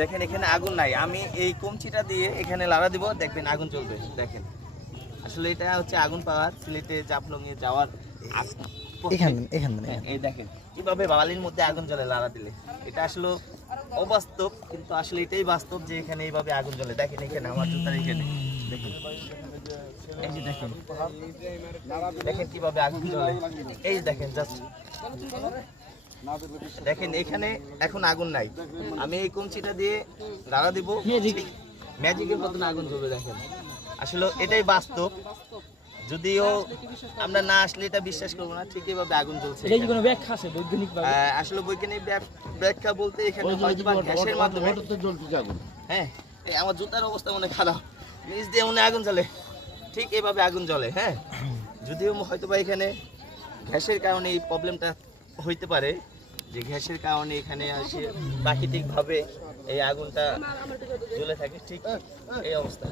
দেখেন এখানে আগুন নাই, আমি এই কমচিটা দিয়ে এখানে লাড়া দিব, দেখবেন আগুন চলবে। দেখেন আসলে এটা হচ্ছে আগুন পাওয়ার সিলেটে জাফলংয়ে যাওয়ার এই দেখেন কিভাবে বালির মধ্যে আগুন জ্বলে লাড়া দিলে। এটা আসলে অবাস্তব, কিন্তু আসলে এটাই বাস্তব যে এখানে এইভাবে আগুন জ্বলে। দেখেন এখানে আমার জুতার এখানে দেখেন, এই যে দেখেন, দেখেন কিভাবে আগুন জ্বলে। এই দেখেন জাস্ট দেখেন এখানে এখন আগুন নাই, আমি এই কঞ্চিটা দিয়ে লাড়া দিব, ম্যাজিকের মতন আগুন জ্বলবে। দেখেন আসলে এটাই বাস্তব, যদিও আমরা না আসলে এটা বিশ্বাস করবো না, ঠিক এইভাবে আগুন জ্বলছে। আসলে বৈজ্ঞানিক ব্যাখ্যা বলতে এখানে হয়তো বা গ্যাসের মাধ্যমে, হ্যাঁ আমার জুতার অবস্থা মনে খারাপ, নিচ দিয়ে মনে আগুন জ্বলে, ঠিক এইভাবে আগুন জ্বলে। হ্যাঁ যদিও হয়তো বা এখানে গ্যাসের কারণে এই প্রবলেমটা হইতে পারে, যে গ্যাসের কারণে এখানে আসে প্রাকৃতিকভাবে এই আগুনটা জ্বলে থাকে, ঠিক এই অবস্থা।